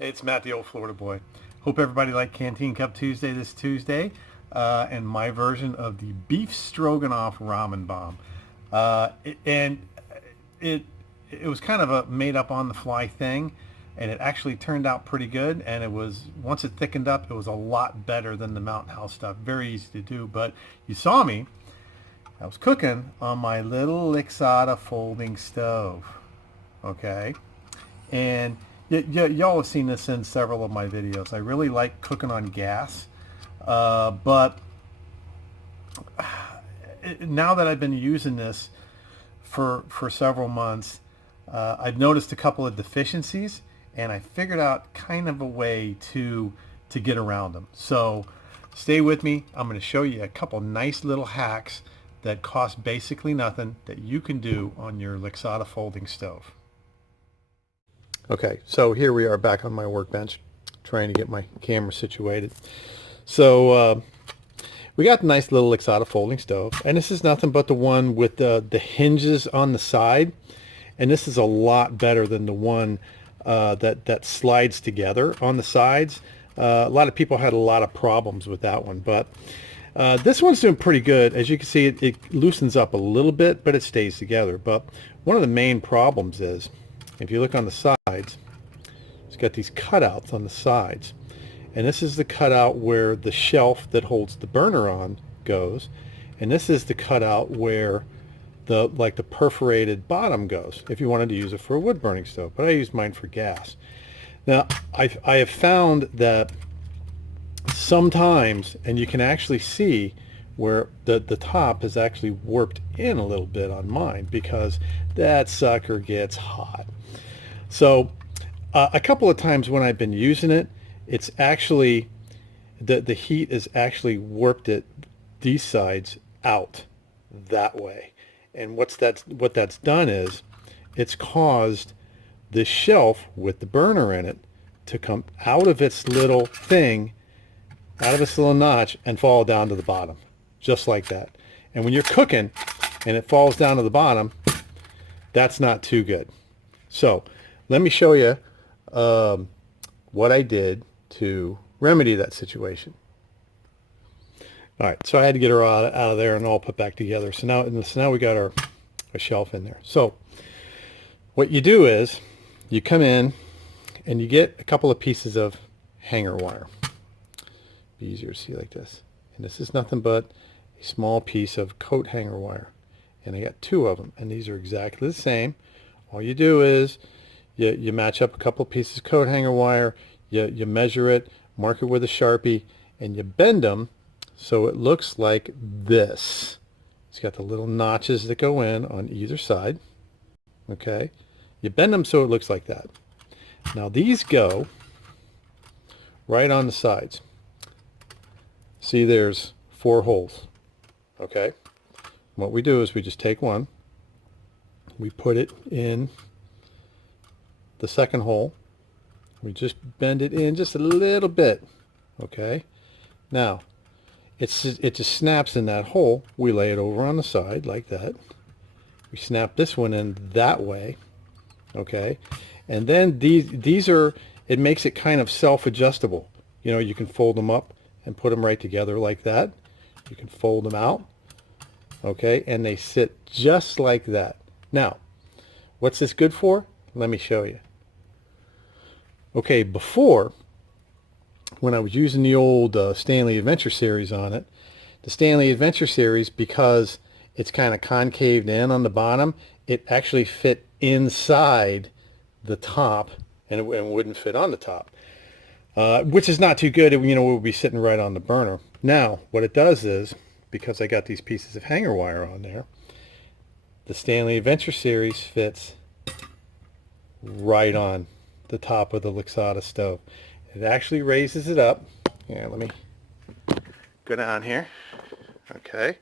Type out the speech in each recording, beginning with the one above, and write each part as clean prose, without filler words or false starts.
Hey, it's Matt, the old Florida boy. Hope everybody liked Canteen Cup Tuesday this Tuesday, and my version of the beef stroganoff ramen bomb. And it was kind of a made up on the fly thing, and it actually turned out pretty good. And it was, once it thickened up, it was a lot better than the Mountain House stuff. Very easy to do. But you saw me, I was cooking on my little Lixada folding stove. Okay, and y'all have seen this in several of my videos. I really like cooking on gas, but now that I've been using this for several months, I've noticed a couple of deficiencies, and I figured out kind of a way to get around them. So stay with me. I'm going to show you a couple nice little hacks that cost basically nothing that you can do on your Lixada folding stove. Okay, so here we are back on my workbench trying to get my camera situated. So we got the nice little Lixada folding stove, and this is nothing but the one with the hinges on the side, and this is a lot better than the one that slides together on the sides. A lot of people had a lot of problems with that one, but this one's doing pretty good. As you can see, it loosens up a little bit, but it stays together. But one of the main problems is, if you look on the sides, it's got these cutouts on the sides. And this is the cutout where the shelf that holds the burner on goes. And this is the cutout where the perforated bottom goes, if you wanted to use it for a wood burning stove. But I use mine for gas. Now, I have found that sometimes, and you can actually see where the top is actually warped in a little bit on mine, because that sucker gets hot. So a couple of times when I've been using it, it's actually, the heat has actually warped it, these sides out that way. And what that's done is, it's caused the shelf with the burner in it to come out of its little thing, out of its little notch, and fall down to the bottom, just like that. And when you're cooking and it falls down to the bottom, that's not too good. So let me show you what I did to remedy that situation. All right, so I had to get her out of there and all put back together. So now we got our shelf in there. So what you do is you come in and you get a couple of pieces of hanger wire. Be easier to see like this. And this is nothing but a small piece of coat hanger wire. And I got two of them, and these are exactly the same. All you do is you match up a couple pieces of coat hanger wire, you measure it, mark it with a Sharpie, and you bend them so it looks like this. It's got the little notches that go in on either side. Okay, you bend them so it looks like that. Now these go right on the sides. See, there's 4 holes. Okay, what we do is we just take one, we put it in the second hole, we just bend it in just a little bit. Okay, now it just snaps in that hole. We lay it over on the side like that. We snap this one in that way. Okay, and then these are, it makes it kind of self-adjustable. You know, you can fold them up and put them right together like that. You can fold them out. Okay, and they sit just like that. Now, what's this good for? Let me show you. Okay, before, when I was using the old Stanley Adventure Series on it, the Stanley Adventure Series, because it's kind of concaved in on the bottom, it actually fit inside the top, and it wouldn't fit on the top, which is not too good. You know, it would be sitting right on the burner. Now, what it does is, because I got these pieces of hanger wire on there, the Stanley Adventure Series fits right on the top of the Lixada stove. It actually raises it up. Yeah, let me go down here. Okay,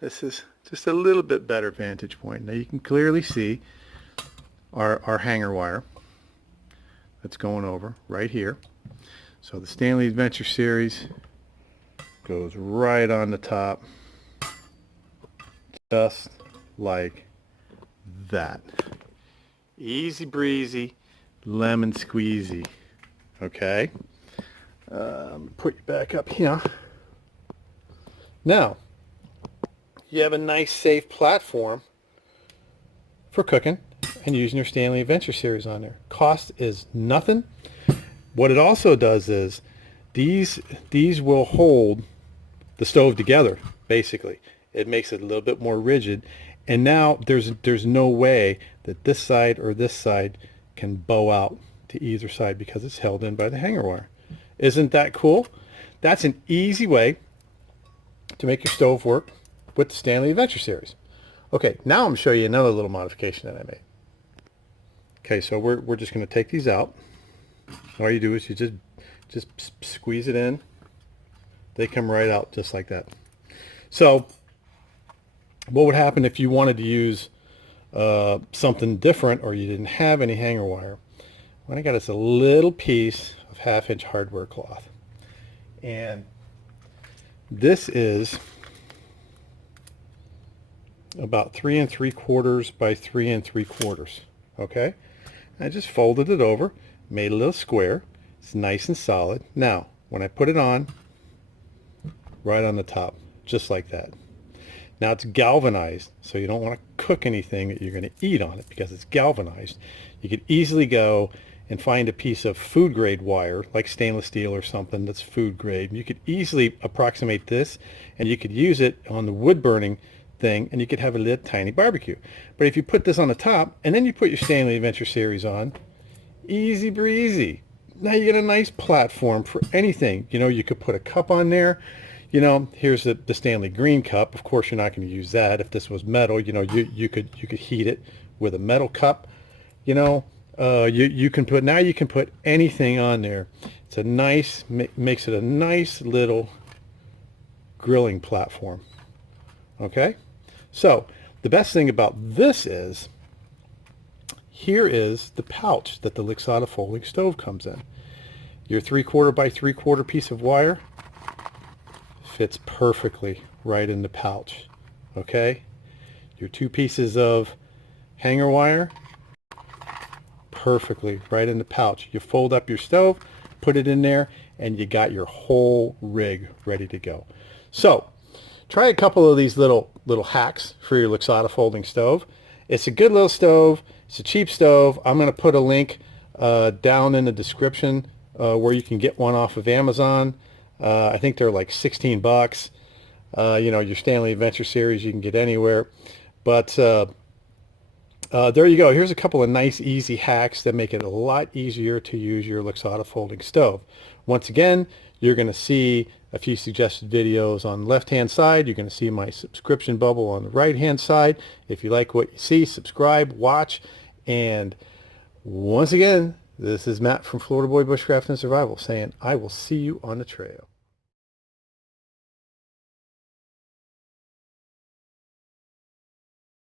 this is just a little bit better vantage point. Now you can clearly see our hanger wire that's going over right here. So the Stanley Adventure Series goes right on the top, just like that. Easy breezy, lemon squeezy. Okay. Put you back up here. Now, you have a nice safe platform for cooking and using your Stanley Adventure Series on there. Cost is nothing. What it also does is these will hold the stove together, basically. It makes it a little bit more rigid, and now there's no way that this side or this side can bow out to either side because it's held in by the hanger wire. Isn't that cool? That's an easy way to make your stove work with the Stanley Adventure Series. Okay, now I'm going to show you another little modification that I made. Okay, so we're just going to take these out. All you do is you just squeeze it in. They come right out just like that. So what would happen if you wanted to use something different, or you didn't have any hanger wire? What I got is a little piece of 1/2-inch hardware cloth, and this is about 3 3/4 by 3 3/4. Okay, I just folded it over, made a little square. It's nice and solid. Now when I put it on, right on the top, just like that. Now it's galvanized, so you don't want to cook anything that you're going to eat on it because it's galvanized. You could easily go and find a piece of food grade wire, like stainless steel or something that's food grade. And you could easily approximate this, and you could use it on the wood burning thing, and you could have a little tiny barbecue. But if you put this on the top, and then you put your Stanley Adventure Series on, easy breezy. Now you get a nice platform for anything. You know, you could put a cup on there. You know, here's the Stanley Green cup. Of course, you're not going to use that. If this was metal, you know, you could heat it with a metal cup. You know, you can put anything on there. It's a nice, makes it a nice little grilling platform. Okay, so the best thing about this is, here is the pouch that the Lixada folding stove comes in. Your 3/4 by 3/4 piece of wire fits perfectly right in the pouch. Okay, your 2 pieces of hanger wire perfectly right in the pouch. You fold up your stove, put it in there, and you got your whole rig ready to go. So try a couple of these little hacks for your Lixada folding stove. It's a good little stove. It's a cheap stove. I'm going to put a link down in the description where you can get one off of Amazon. I think they're like 16 bucks. You know, your Stanley Adventure Series you can get anywhere. But there you go. Here's a couple of nice, easy hacks that make it a lot easier to use your Lixada folding stove. Once again, you're going to see a few suggested videos on the left-hand side. You're going to see my subscription bubble on the right-hand side. If you like what you see, subscribe, watch. And once again, this is Matt from FloridaBoy Bushcraft Survival saying, I will see you on the trail.